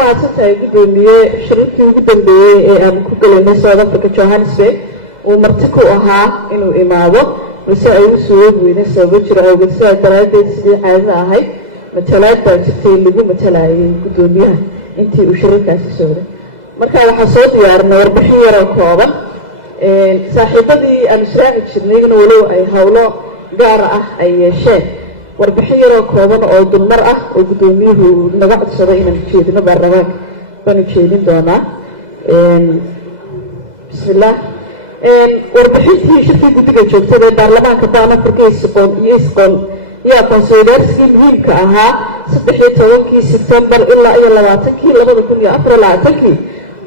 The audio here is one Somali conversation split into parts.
maasantay gudoomiye shirkii ugu dambeeyay ee aan ku galanay South Africa Johannesburg oo marti ku ahaa inuu imaado balse ay u soo weynay sabab jira awgeed sida daraadeed sidii caadi ahayd matalaadda jirtay lagu matalayay gudoomiyaha intii uu shirkaasi socday marka waxa soo diyaarnay warbixin yar oo kooban saaxiibadii aan israaci jirnayna walow ay hawlo gaar ah ay yeesheen warbixin yar oo kooban oo dulmar ah oo gudoomiyuhu naga codsaday inaan jeedino baarlamaanka baan jeedin doonaa bismillah warbixintii shirkii guddiga joogtada baarlamaanka baan Afrika isqoon iyo aqoonsiyeedkii muhiimka ahaa 13 September ilaa 2024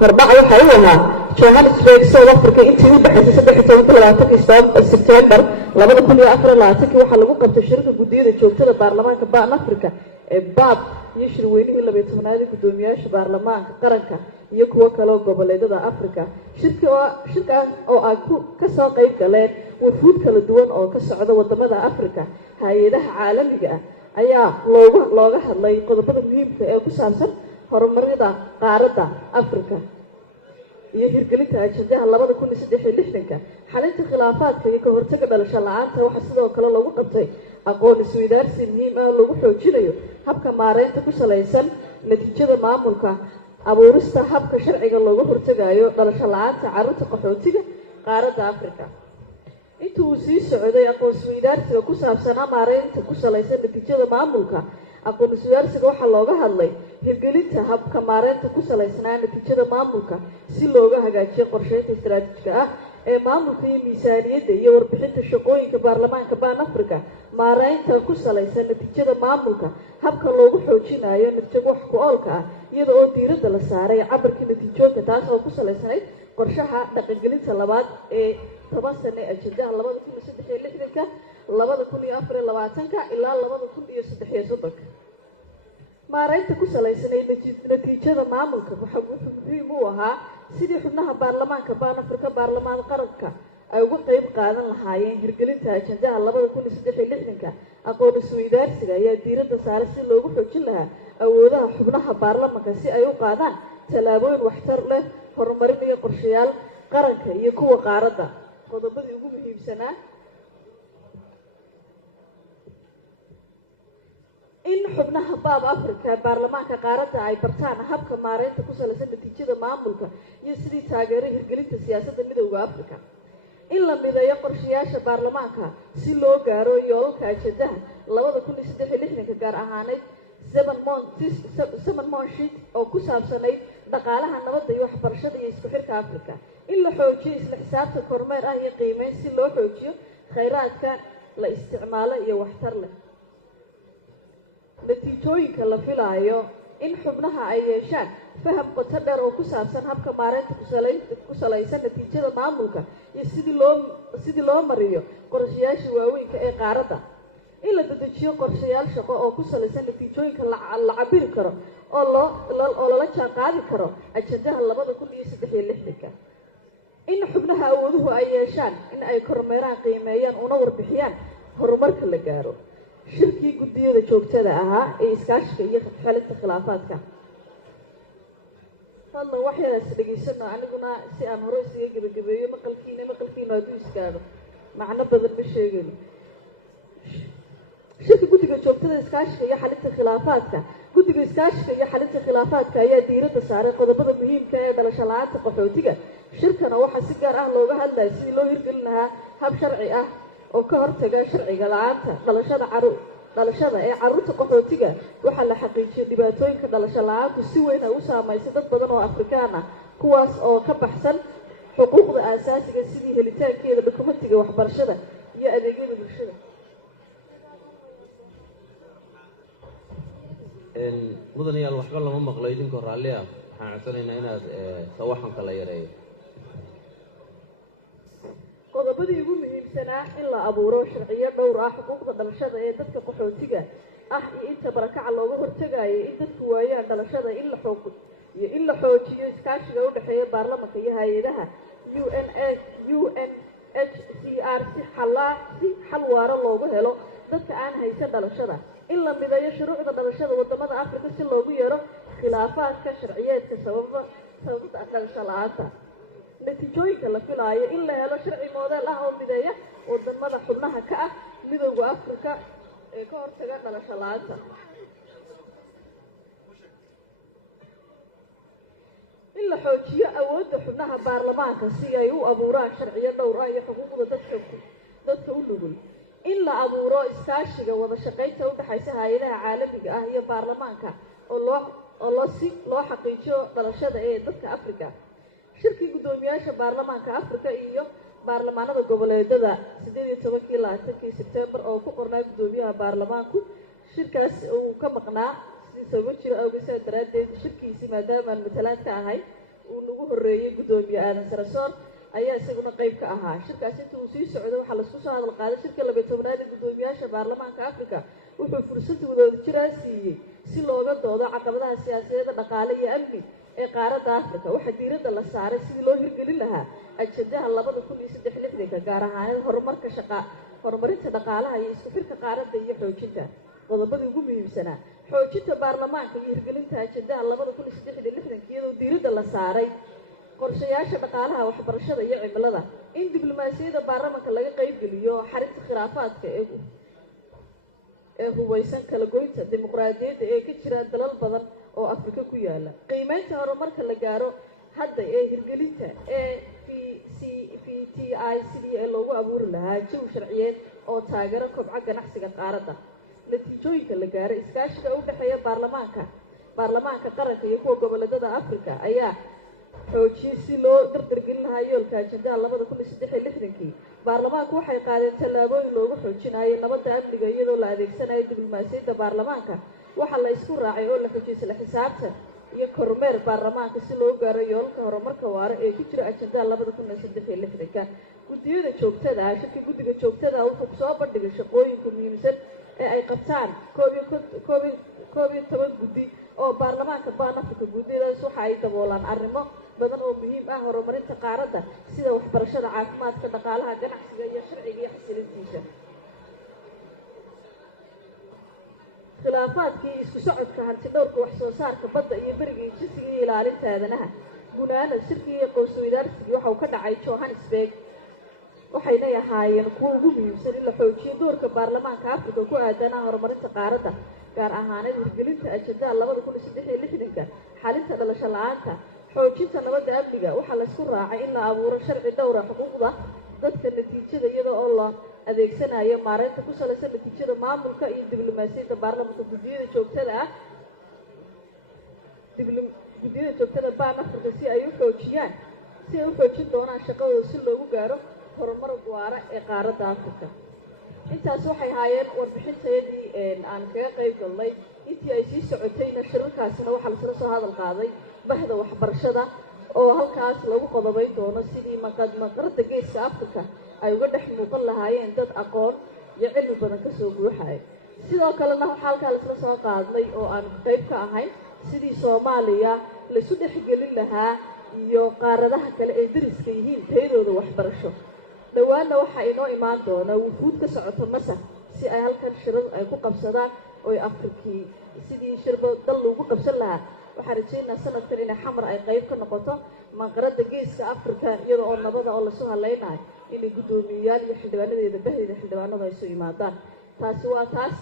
hordhac waxa uu ahaa Johannesburg South Africa intii u dhaxaysay 13 September 2024 waxa lagu qabtay shirka guddiyada joogtada baarlamaanka baan Afrika ee baab iyo shirweynihii 12aad gudoomiyaasha baarlamaanka qaranka iyo kuwa kale oo goboleedyada Afrika shirkan oo ay ka soo qayb galeen wufuud kala duwan oo ka socda wadamada Afrika hay'adaha caalamiga ah ayaa looga hadlay qodobada muhiimka ee ku saabsan horumarinta qaaradda Afrika iyo hirgelinta ajandaha 2063 xalinta khilaafaadka iyo ka hortagga dhalasho la'aanta waxa sidoo kale lagu qabtay aqoon isweydaarsi muhiim ah lagu xoojinayo habka maareynta ku saleysan natiijada maamulka abuurista habka sharciga looga hortagayo dhalasho la'aanta carruurta qaxootiga qaaradda Afrika intuu sii socday aqoon isweydaarsiga ku saabsan maareynta ku saleysan natiijada maamulka aqoon isweydaarsiga waxa looga hadlay hirgelinta habka maareynta ku saleysnaa natiijada maamulka si looga hagaajiyo qorsheynta istiraatiijiga ah ee maamulka iyo miisaaniyadda iyo warbixinta shaqooyinka baarlamaanka baan Afrika maareynta ku saleysan natiijada maamulka habka loogu xoojinayo natiijo wax ku oolka ah iyada oo diiradda la saaray cabirka natiijooyinka taas oo ku saleysanayd qorshaha dhaqangelinta labaad ee 10 sano ajandaha 2063 2024 ilaa 2030 maareynta ku saleysan natiijada maamulka waxa muhiim u ahaa sidii xubnaha baarlamaanka baan Afrika baarlamaan qaranka ay uga qayb qaadan lahaayeen hirgelinta ajandaha 2063 aqoon isweydaarsiga ayaa diiradda saaray si loogu xoojin lahaa awoodaha xubnaha baarlamaanka si ay u qaadaan talaabooyin waxtar leh horumarin iyo qorshayaal qaranka iyo kuwa qaaradda qodobadii ugu muhiimsanaa in xubnaha baab Afrika baarlamaanka qaaradda ay bartaan habka maareynta ku saleysan natiijada maamulka iyo sidii taageero hirgelinta siyaasadda midowga Afrika in la mideeyo qorshayaasha baarlamaanka si loo gaaro yoolalka ajandaha 2063 gaar ahaaneed 7 Month oo ku saabsanay dhaqaalaha nabadda iyo waxbarashada iyo isku xirka Afrika in la xoojiyo isla xisaabta kormeer ah iyo qiimeyn si loo xoojiyo kheyraadka la isticmaalo iyo waxtar leh natiijooyinka la filayo in xubnaha ay yeeshaan faham qoto dheer oo ku saabsan habka maareynta ku saleysan natiijada maamulka iyo sidii loo mariyo qorshayaasha waaweynka ee qaaradda in la dedejiyo qorshayaal shaqo oo ku saleysan natiijooyinka la cabiri karo oo lala jaan qaadi karo ajandaha 2063 in xubnaha awooduhu ay yeeshaan in ay kormeeraan qiimeeyaan una warbixiyaan horumarka la gaaro shirkii guddiyada joogtada ahaa ee iskaashiga iyo xalinta khilaafaadka fadlan wax yar is dhageysano aniguna si aan hore isaga gabagabeeyo maqalkiina hadduu istaago macno badan ma sheegayno shirka guddiga joogtada iskaashiga iyo xalinta khilaafaadka guddiga iskaashiga iyo xalinta khilaafaadka ayaa diiradda saaray qodobada muhiimka ee dhalasho la'aanta qaxootiga shirkana waxaa si gaar ah looga hadlayay sidii loo hirgelin lahaa hab sharci ah oo ka hortaga sharciga la'aanta dhalashada ee carruurta qaxootiga waxaa la xaqiijiyay dhibaatooyinka dhalasho la'aantu si weyn ay u saameysay dad badan oo Afrikaan ah kuwaas oo ka baxsan xuquuqda aasaasiga sidii helitaankeeda dokumentiga waxbarashada iyo adeegyada bulshada mudanayaal waxba lama maqlo idinkoo raalli ah waxaan codsanaynaa inaad sawaxanka la yareeyo qodobadii ugu muhiimsanaa in la abuuro sharciyo dhowr ah xuquuqda dhalashada ee dadka qaxootiga ah iyo inta barakaca looga hortagayo in dadku waayaan dhalashada in la xoojiyo iskaashiga u dhexeeya baarlamaanka iyo hay'adaha UNHCR si xal waara loogu helo dadka aan haysan dhalashada in la mideeyo shuruucda dhalashada wadamada Afrika si loogu yeero khilaafaadka sharciyeedka sababta dhalasho la-aanta. natiijooyinka la filaayo in la helo sharci moodeel ah oo mideeya wadamada xubnaha ka ah midowda afrika ee ka hortaga dhalasho la-aanta. in la xoojiyo awoodda xubnaha baarlamaanka si ay u abuuraan sharciyo dhowr ah iyo xuquuqda dadka u nugul. in la abuuro iskaashiga wada shaqaynta u dhaxaysa hay-adaha caalamiga ah iyo baarlamaanka oo si loo xaqiijiyo dhalashada ee dadka afrika. shirkii guddoomiyaasha baarlamaanka afrika iyo baarlamaanada goboleedada 18-20 Sebtembar oo ku qornaa guddoomiyaha baarlamaanku shirkaas uu ka maqnaa sababo jira awgeed daraadeed shirkiisii maadaama aan matalaad ka ahay uu nagu horeeyay guddoomiye aadan sarasoor ayaa isaguna qayb ka ahaa. shirkaas inta uu sii socday waxaa laisku soo hadal qaaday shirka 12aad ee guddoomiyaasha baarlamaanka afrika wuxuu fursad wadooda jiraa siiyey si looga doodo caqabadaha siyaasadeed, dhaqaale iyo amni ee qaaradda afrika. waxaa diiradda la saaray sidii loo hirgelin lahaa ajandaha 2063 gaar ahaan horumarinta dhaqaalaha iyo isku xirka qaaradda iyo xoojinta qodobadii ugu muhiimsanaa xoojinta baarlamaanka iyo hirgelinta ajandaha 2063 iyadoo diiradda la saaray qorshayaasha dhaqaalaha, waxbarashada iyo cimilada. in diblomaasiyadda baarlamaanka laga qaybgeliyo xarinta khilaafaadka ee hubeysan kala goynta dimuqraadiyadda ee ka jira dalal badan oo afrika ku yaala. qiimeynta horumarka la gaaro hadda ee hirgelinta VTI sidii loogu abuuri lahaa jawi sharciyeed oo taageero kobca ganacsiga qaaradda. natiijooyinka la gaaray iskaashiga u dhexeeya baarlamaanka qaranka iyo kuwa goboleedada afrika ayaa xoojiyey si loo dardargelin lahaa yoolka ajandaha 2063. baarlamaanku waxay qaadeen tallaabooyin loogu xoojinayo nabadda amniga iyadoo la adeegsanayo diblomaasiyadda baarlamaanka. waxaa la isku raacay oo la xoojiyey isla xisaabtan iyo kormeer baarlamaanka si loo gaaro yoolalka horumarka waara ee ku jira ajandaha 2063. guddiyada joogtada ah shirka guddiga joogtada ah wuxuu soo bandhigay shaqooyinka muhiimsan ee ay qabtaan 11 guddi oo baarlamaanka baan afrika. guddiyadaas waxa ay daboolaan arrimo badan oo muhiim ah horumarinta qaaradda sida waxbarashada, caafimaadka, dhaqaalaha, ganacsiga iyo sharciga iyo xasilintiisa. khilaafaadkii isku socodka hanti dhowrka wax soo saarka badda iyo beriga iyo jinsiga iyo ilaalinta aadanaha. gunaanad shirkii iyo qoys-weydaarsigii waxa uu ka dhacay Johannesburg waxayna ahaayeen kuwo ugu muhiimsan in la xoojiyo doorka baarlamaanka afrika ku aadana horumarinta qaaradda gaar ahaaneed hirgelinta ajandaha 2063 xalinta dhalasho la-aanta, xoojinta nabadda amniga. waxaa la isku raacay in la abuuro sharci dhowra xuquuqda dadka natiijada iyada oo la adeegsanayo maareynta ku salaysan natiijada maamulka iyo diblomaasiyadda baarlamaanka. guddiyada joogtada baan afrika si ay u xoojin doonaan shaqadooda si loogu gaaro horumar waara ee qaaradda afrika. intaas waxay ahaayeen warbixintayadii aan kaga qayb galnay. intii ay sii socotayna shirarkaasina waxaa lasla soo hadal qaaday bahda waxbarashada oo halkaas lagu qodobayn doono sidii maqarada geeska afrika ay uga dhex muuqan lahaayeen dad aqoon iyo cilmi badan kasoo buuxaya. sidoo kalena waxaa halkaa lasla soo qaadnay oo aan qayb ka ahayn sidii soomaaliya laisu dhexgelin lahaa iyo qaaradaha kale ee dariska yihiin tayadooda waxbarasho. dhawaanna waxaa inoo imaan doona wufuud ka socota masar si ay halkan shirar ay ku qabsadaan oo afrikii sidii shirbo dal lagu qabsan lahaa. waxaan rajaynayaa sanadkan inay xamar ay qayb ka noqoto maqarada geeska afrika iyada oo nabada oo lasoo haleynayo inay guddoomiyayaal iyo xildhibaanadeeda bahdeeda xildhibaanadu ay soo yimaadaan. taasi waa taas.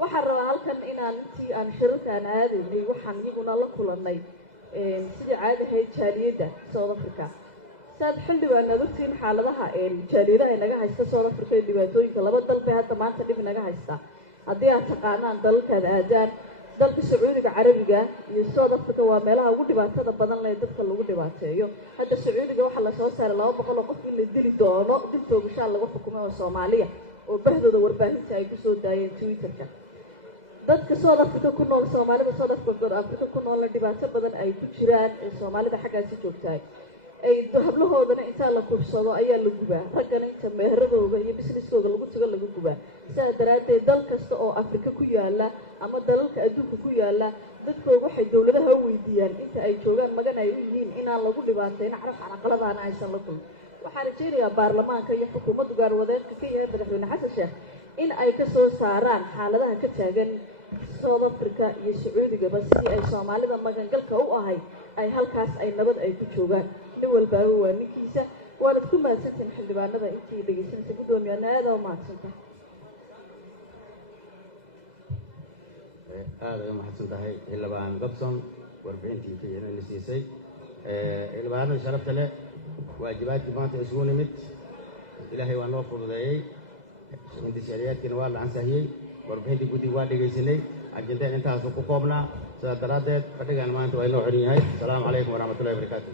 waxaan rabaa halkan inaan intii aan shirarkaan aadaynay waxaan iyaguna la kulanay sidii caadi ahayd jaaliyadda South Africa. saad xildhibaanaad ogtiin xaaladaha jaaliyadaha naga haysta South Africa ee dhibaatooyinka laba dal bay hadda maanta dhib naga haysta. haddii aad taqaanaan dalalkaada aadaan dalka Sacuudiga Carabiga iyo South Africa waa meelaha ugu dhibaatada badan leh dadka lagu dhibaateeyo. hadda Sacuudiga waxaa la soo saaray 200 qof in la dili doono dil toogasho lagu xukumay oo Soomaaliya oo bahdooda warbaahinta ay ku soo daayeen Twitterka. dadka South Africa ku nool Soomaalida South Africa ku nool dhibaato badan ay ku jiraan ee Soomaalida xaggaasi joogtay ay hablahoodana inta la kursado ayaa la gubaa, raggana inta meheradooda iyo businesskooda lagu tago lagu gubaa. sidaa daraadeed dal kasta oo Afrika ku yaala ama dalalka adduunka ku yaala dadkooda waxay dawladaha weydiiyaan inta ay joogaan magan ay u yihiin inaan lagu dhibaateyn carqaladaana aysan la kulmin. waxaan rajaynayaa baarlamaanka iyo xukuumadda gaarwadeedka ka yahay madaxweyne xasan sheekh in ay ka soo saaraan xaaladaha ka taagan South Africa iyo Sacuudigaba si ay Soomaalida magangalka u ahay ay halkaas ay nabad ay ku joogaan nin walba waa ninkiisa waana ku maadsantiin xildhibaanada intii dhageysanaysa gudoomiyaha aad oo maadsantahay aad ay mahadsantahay xildhibaan Dobson warbixintii fiican la siisay xildhibaanada sharafta leh waajibaadkii maanta isugu nimid ilaahay waa noo fududeeyay indishaariyaadkiina waa la ansahiyey warbixintii guddiga waa dhegaysanay ajendeen intaas ku koobnaa sidaa daraaddeed fadhigan maanta waa inoo xiran yahay asalaamu calaykum waraxmatullahi wabarakaatu